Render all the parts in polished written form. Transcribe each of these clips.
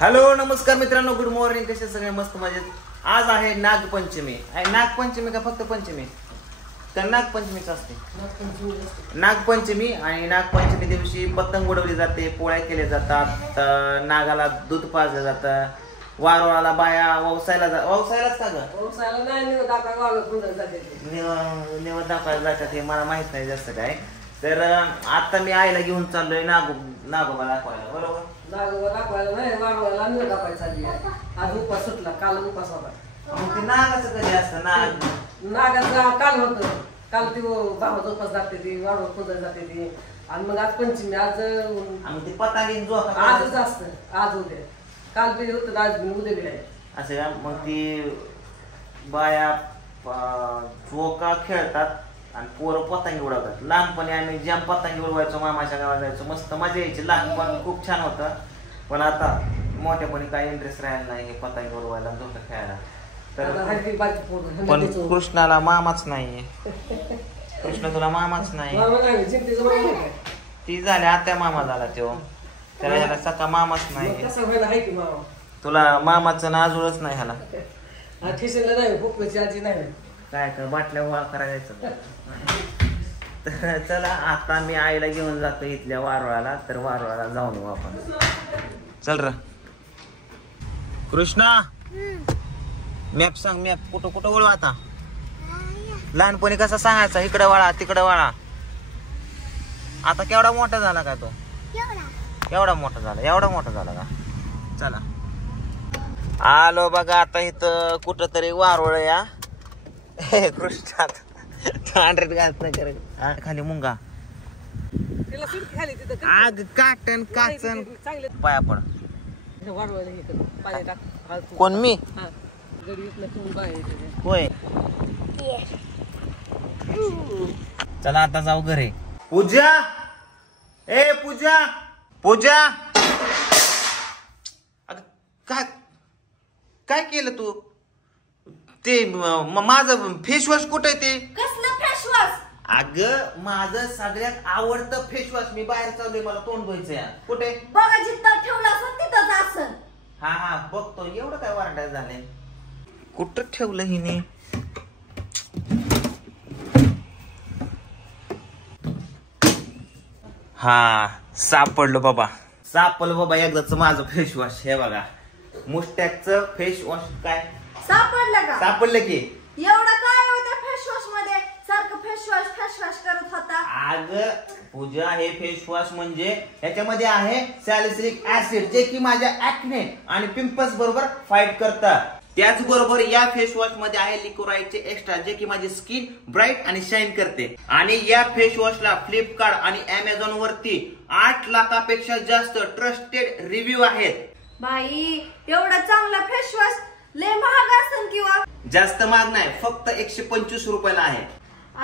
Hello नमस्कार मित्रांनो, good morning. कसे सगळे? मस्त मजेत. आज आहे नागपंचमी. नागपंचमी का फक्त पंचमी? तर नागपंचमीच असते. नागपंचमी आणि नागपंचमी दिवशी पतंग उडवली जाते, पोळ्या केल्या जातात, नागाला दूध पाजलं जातं, वारुळाला बाया ववसायलाच का ग? निवड दाखवायला जातात हे मला माहित नाही जास्त काय. तर आता मी आईला घेऊन चाललोय नागोबा दाखवायला. बरोबर, नागोबा दाखवायला नाही, वारुळाला निवड दाखवायला चालली आहे. आज उपास सुटला, काल उपास होता. मग ते नागाचं कधी असतं? नागाचा काल होतं. काल ती भावाचा उपास जाते, ती वारुळ पूजा जाते ती. आणि मग आज पंचमी. आज ते पतांगी आजच असतं, आज उद्या. काल बी होतं, आज बी उद्या बी आहे असं का? मग ती बाया चोका खेळतात आणि पोरं पतंगी उडवतात. लहानपणी आम्ही ज्या पतंगी उडवायचो, मामाच्या गावाला जायचो, मस्त मजा यायची. लहानपणी खूप छान होतं. पण आता मोठ्यापणी काही इंटरेस्ट राहिला नाही हे पतंगी उडवायला, झोका खेळायला. तर पण कृष्णाला मामाच नाहीये. कृष्ण तुला मामाच नाही. ती झाली आत्या मामा झाला तो. त्याला सका मामाच नाही. तुला मामाचं नाजूळच नाही ह्याला. काय कर बाटल्या गोळा करायचं. तर चला आता मी आईला घेऊन जातो इथल्या वारुळाला. तर वारुळाला जाऊन येऊ आपण. चल र कृष्णा, मॅप सांग. मॅप कुठं कुठं वळू आता? लहानपणी कसा सांगायचा? इकडे वळा तिकडे वळा. आता केवढा मोठा झाला का तो? एवढा मोठा झाला? एवढा मोठा झाला का? चला आलो बघा आता इथं कुठं तरी वारुळ या. कृष्णात अंड्रेट घालत नाही करत. खाली मुंगा आग काटन काचन पाया पड. कोण मी? होय. चला आता जाऊ घरी. पूजा, ए पूजा, पूजा. काय काय केलं तू? ते माझं फेसवॉश कुठे ते? कसलं फेसवॉश? अगं माझं सगळ्यात आवडतं फेसवॉश. मी बाहेर चाललोय, मला तोंड धुवायचंय. कुठे? बघा जिथं ठेवलं असं तिथंच असं. हा बघतो. एवढं काय वारडाय झालंय? कुठं ठेवलं हिने? हा सापडलो बाबा, सापडलं बाबा एकदाच माझं फेसवॉश. हे बघा मुस्टॅकचं फेसवॉश. काय सापडलं का? सापडलं की. एवढं काय होतं फेसवॉश मध्ये? सारखं फेसवॉश करत होता. अगं पूजा, हे फेसवॉश म्हणजे ह्याच्यामध्ये आहे सॅलिसिलिक ऍसिड, जे की माझ्या ऍक्ने आणि पिंपल्स बरोबर फाईट करतात. त्याचबरोबर या फेसवॉश मध्ये आहे लिकोराइडचे एक्स्ट्रा, जे की माझी स्किन ब्राईट आणि शाईन करते. आणि या फेसवॉशला फ्लिपकार्ट आणि अमेझॉन वरती 8 लाखापेक्षा जास्त ट्रस्टेड रिव्ह्यू आहेत. बाई एवढा चांगला फेसवॉश लय महाग असेल किंवा? जास्त महाग नाही, फक्त 125 रुपयाला आहे.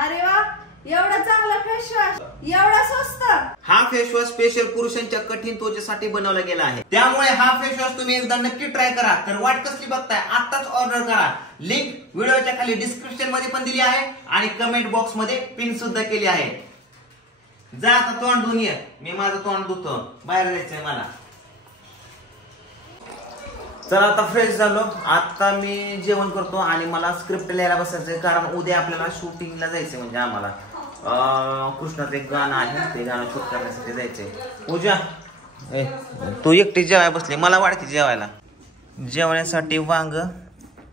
अरे वा, एवढा चांगला फेसवॉश एवढा स्वस्त? हा फेसवॉश स्पेशल पुरुषांच्या कठीण त्वचेसाठी बनवला गेला आहे. त्यामुळे हा फेसवॉश तुम्ही एकदा नक्की ट्राय करा. तर वाट कसली बघताय? आताच ऑर्डर करा. लिंक व्हिडिओच्या खाली डिस्क्रिप्शन मध्ये पण दिली आहे आणि कमेंट बॉक्स मध्ये पिन सुद्धा केली आहे. जा आता तोंड धुवून ये. मी माझं तोंड धुतो, बाहेर जायचंय मला. चला आता फ्रेश झालो. आता मी जेवण करतो आणि मला स्क्रिप्ट लिहायला बसायचंय, कारण उद्या आपल्याला शूटिंगला जायचंय. म्हणजे आम्हाला कृष्णाचं एक गाणं आहे, ते गाणं शूट करण्यासाठी जायचंय. पूजा, तू एकटी जेवाय बसली, मला वाढते जेवायला. जेवण्यासाठी वांग,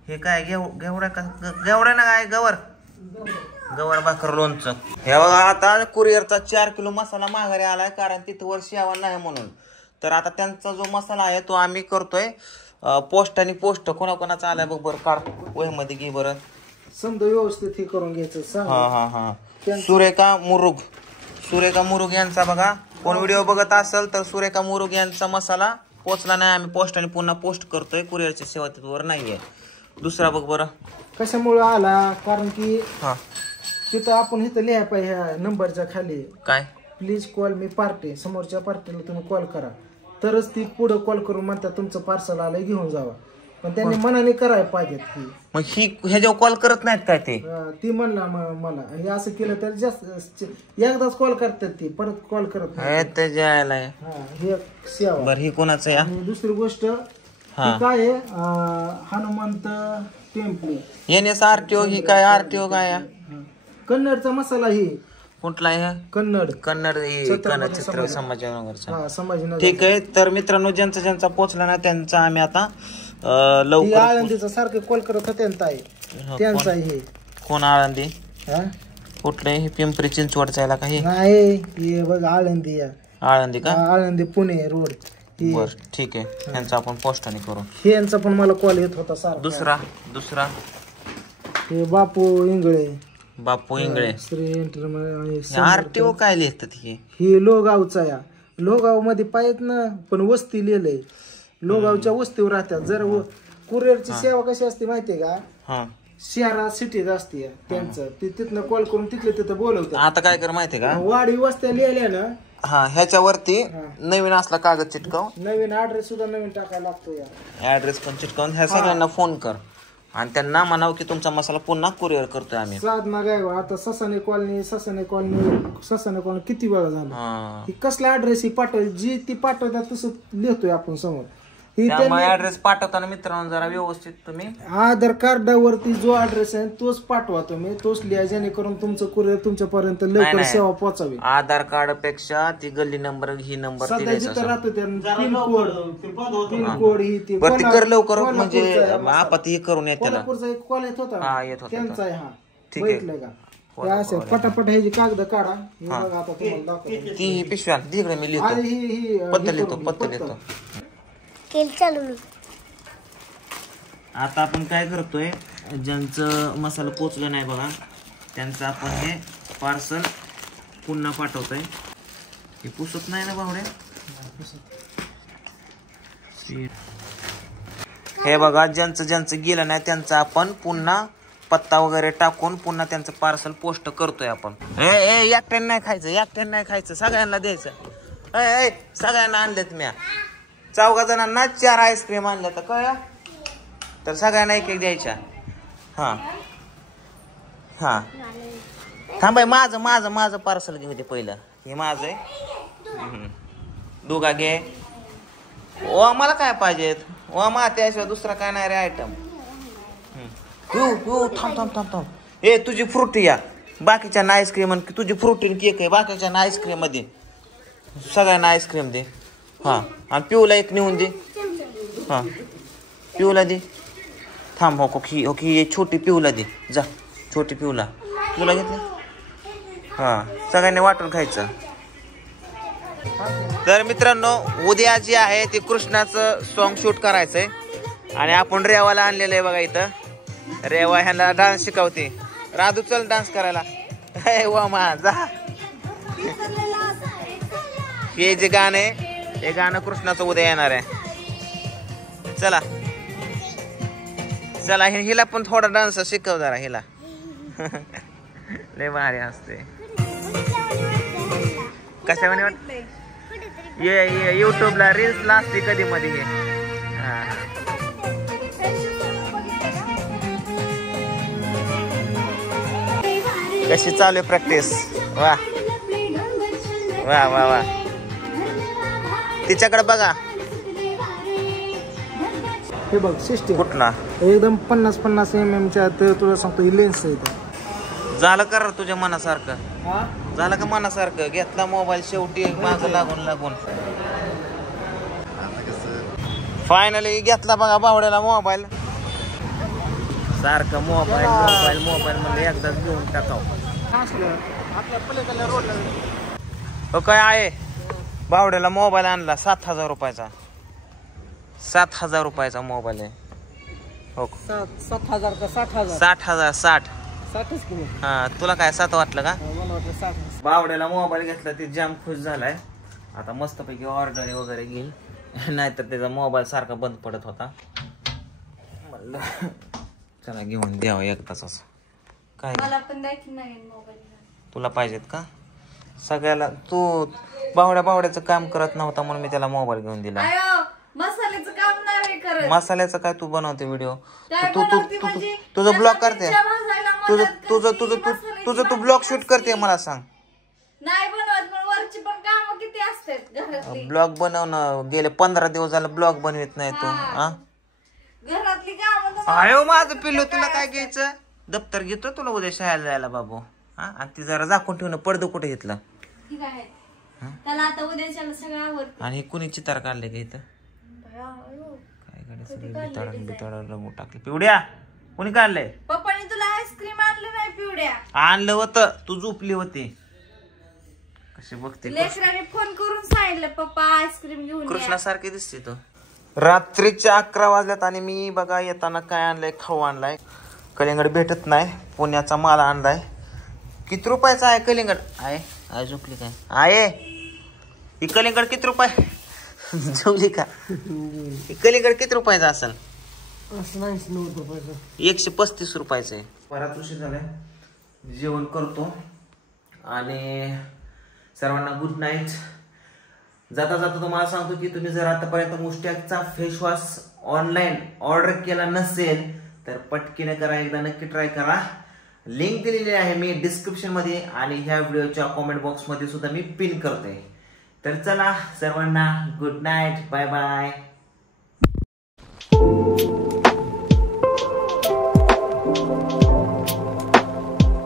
हे काय घेवडा का? घेवडा ना काय? गवर भाकर लोणचं. हे बघा आता कुरिअरचा 4 किलो मसाला माघारी आलाय, कारण तिथं वर्षी यावं नाही म्हणून. तर आता त्यांचा जो मसाला आहे तो आम्ही करतोय पोस्ट. आणि पोस्ट कोणाकोणाचा आलाय बघ बरं, काढ वही मध्ये घे बरं. समजा व्यवस्थित हे करून घ्यायचं. हा सुरेखा मुरुग यांचा बघा. कोण व्हिडिओ बघत असेल तर सुरेखा मुरुग यांचा मसाला पोचला नाही, आम्ही पोस्ट आणि पुन्हा पोस्ट करतोय. कुरिअरच्या सेवा तिथवर नाहीये. दुसरा बघ बरं कशामुळे आला, कारण की तिथं आपण इथं लिहाय पाहिजे नंबरच्या खाली, काय प्लीज कॉल मी पार्टी. समोरच्या पार्टीला तुम्ही कॉल करा, तरच ती पुढे कॉल करून म्हणतात तुमचं पार्सल आलंय घेऊन जावा. पण त्यांनी मनाने करायला पाहिजेत की. मग ही ह्याच्यावर कॉल करत नाहीत काय ते? ती म्हणला मला हे असं केलं तर जास्त एकदाच कॉल करतात ती, परत कॉल करत नाही. ते जायला हे सेवा. बर ही कोणाचं या? आणि दुसरी गोष्ट काय आहे, हनुमंत टेम्पले NS RTO ही काय RTO काय? कन्नडचा मसाला ही. कुठला आहे? कन्नड छत्रपती संभाजीनगरचा. संभाजीनगर. ठीक आहे. तर मित्रांनो, ज्यांचा पोहोचला ना त्यांचा आम्ही आता लवकर. आळंदीचा सारखे कॉल करत होते त्यांचा हे. कोण आळंदी? कुठले? हे पिंपरी चिंचवडचा याला काही नाही, हे बघ आळंदी. आळंदी का? आळंदी पुणे रोड. बर ठीक आहे. यांचा आपण पोस्टाने करू. यांचा पण मला कॉल येत होता सारखा. दुसरा हे बापू इंगळे. श्री RTO काय लिहितात? ही लोगावचा या. लोगाव मध्ये पाहिजेत ना, पण वस्ती लिहिलंय. लोगावच्या वस्तीवर राहतात. जर कुरिअरची सेवा कशी असते माहितीये का? शहरात सिटीत असते त्यांचं. तिथनं कॉल करून तिथं बोलवतात. आता काय कर माहितीये का? वाडी वस्त्या लिहिल्या ना, ह्याच्यावरती नवीन असला कागद चिटकाव, नवीन ऍड्रेस सुद्धा नवीन टाकायला लागतो. या ऍड्रेस पण चिटकावून ह्या सगळ्यांना फोन कर आणि त्यांना म्हणावं की तुमचा मसाला पुन्हा कुरिअर करतोय आम्ही. साधना गायवा. आता ससाने कॉलनी किती वेळा झाला. ही कसला ऍड्रेस ही पाठवली, जी ती पाठवतात तसं लिहितोय आपण समोर. त्यामुळे ऍड्रेस पाठवताना मित्रांनो जरा व्यवस्थित तुम्ही आधार कार्डावरती जो ऍड्रेस आहे तोच पाठवा तुम्ही, तोच लिहा, जेणेकरून तुमचं कुरिअर तुमच्यापर्यंत लवकर सेवा पोहोचावी. आधार कार्ड पेक्षा ती गल्ली नंबर ही नंबर सध्या जिथं राहतो पिनकोड ही ती कर लवकर, म्हणजे आपण हे करून येते. कोल्हापूरचा एक कॉल येत होता त्यांचा आहे. ठीक आहे. बघितलंय का? असं पटापट ह्याची कागद काढा. हे बघा आता तुम्हाला दाखवतो. ती पिशव्या तिकडे मी लिहितो, पत्ता लिहितो. आता आपण काय करतोय, ज्यांचं मसाला पोचलं नाही बघा त्यांचं आपण हे पार्सल पुन्हा पाठवतोय. हे पुसत नाही ना बावड्या? हे बघा, ज्यांचं गेलं नाही त्यांचं आपण पुन्हा पत्ता वगैरे टाकून पुन्हा त्यांचं पार्सल पोस्ट करतोय आपण. एकट्याने नाही खायचं, सगळ्यांना द्यायचं. सगळ्यांना आणलेत म्या. 4 जणांना 4 आईस्क्रीम आणल्या तर कळलं, तर सगळ्यांना एक द्यायच्या. थांबाय, माझं पार्सल घेऊ दे पहिलं. हे माझं आहे. दोघा घे. मला काय पाहिजेत? त्याशिवाय दुसरा काय नाही रे आयटम. थांब. तुझी फ्रुटी या. बाकीच्या आईस्क्रीम तुझी फ्रुटी केक आहे. बाकीच्या आईस्क्रीम मध्ये सगळ्यांना आईस्क्रीम दे. आणि पिऊला एक नेऊन दे. पिऊला दे. थांब. ही छोटी पिऊला दे. जा, छोटी पिऊला घेतली. सगळ्यांनी वाटून खायचं. तर मित्रांनो, उद्या जे आहे ते कृष्णाचं सॉन्ग शूट करायचंय आणि आपण रेवाला आणलेलं आहे बघा. इथं रेवा ह्यांना डान्स शिकवते. राधू चल डान्स करायला. जा. हे जे गाणं आहे हे गाणं कृष्णाचं उद्या येणार आहे. चला हिला पण थोडा डान्स शिकव जरा हिला. लय भारी असते. कशामध्ये वाटते? ये युट्यूबला रील्सला असते कधी मध्ये हे. कशी चालू आहे प्रॅक्टिस? वा. तिच्याकडे बघा. हे बघ सिस्टम कुठला एकदम 50-50 mm च्या. तुला सांगतो ही लेन्स आहे. झालं कर तुझ्या मनासारखं. झालं का मनासारखं? घेतला मोबाईल शेवटी मागं लागून फायनली घेतला बघा बावड्याला मोबाईल. सारखं मोबाईल म्हणजे एकदाच घेऊन टाकावं. काय आहे, बावड्याला मोबाईल आणला 7,000 रुपयाचा. 7,000 रुपयाचा मोबाईल आहे. 7,000 का 60,000? 60,000. 60च किलो. तुला काय 7 वाटलं का? मला वाटलं 60. बावड्याला मोबाईल घेतला ते जाम खुश झालाय. आता मस्तपैकी ऑर्डर वगैरे घेईल. नाहीतर त्याचा मोबाईल सारखा बंद पडत होता. म्हणलं चला घेऊन द्यावं एक तासाच. काय मला पण द्यायची नवीन मोबाईल. तुला पाहिजेत का? सगळ्याला तू बावड्याचं काम करत नव्हता म्हणून मी त्याला मोबाईल घेऊन दिला. मसाल्याचं काम नाही करत. मसाल्याचं काय तू बनवते व्हिडिओ? काय तू बनवते म्हणजे? तुझं ब्लॉग करते, मिरच्या भाजायला तुझं मदत तुझं करते, तुझं मसाल्याची तुझं तू भाजी ब्लॉग शूट करते असते. मला सांग. नाही बनवत, पण वरची पण कामं किती असतात घरातली. ब्लॉग बनवणं गेले 15 दिवस झालं ब्लॉग बनवत नाही तू. हा घरातली कामं आयो माझं पिल्लू, तुला काय घ्यायचं? दप्तर घेतो तुला उद्या शाळेला जायला बाबू. हा आणि ती जरा झाकून ठेवणं. पडदं कुठे घेतलं? ठीक आहे. त्याला आता उद्याच्याला सगळं आवडतं. आणि हे कुणी चितार काढले का इथं? काय काढले सगळे बिताडा रंगू टाकले. पिवड्या कुणी काढलंय? पप्पाने तुला आईस्क्रीम आणलं नाही पिवड्या? आणलं होतं, तू झोपली होती. कशी बघते लेकराने फोन करून सांगितलं पप्पा आईस्क्रीम घेऊन या. कृष्णासारखी दिसते तो. रात्रीचे 11 वाजल्यात आणि मी बघा येताना काय आणलंय, खाऊ आणलाय. कलिंगड भेटत नाही, पुण्याचा माल आणलाय. किती रुपयाचा आहे कलिंगड? आहे झोपली काय? आहे ही कलिंगड किती रुपये? झोपली का? ही कलिंगड किती रुपयाचा असेल? 135 रुपयाचं आहे. परत उशीर झालाय, जेवण करतो आणि सर्वांना गुड नाईट. जाता जाता तुम्हाला सांगतो की तुम्ही जर आतापर्यंत मुस्टॅकचा फेस वॉश ऑनलाईन ऑर्डर केला नसेल तर पटकीने करा, एकदा नक्की ट्राय करा. लिंक दिलेली आहे मी डिस्क्रिप्शन मध्ये आणि ह्या व्हिडिओच्या कॉमेंट बॉक्स मध्ये सुद्धा मी पिन करतोय. तर चला सर्वांना गुड नाईट, बाय बाय.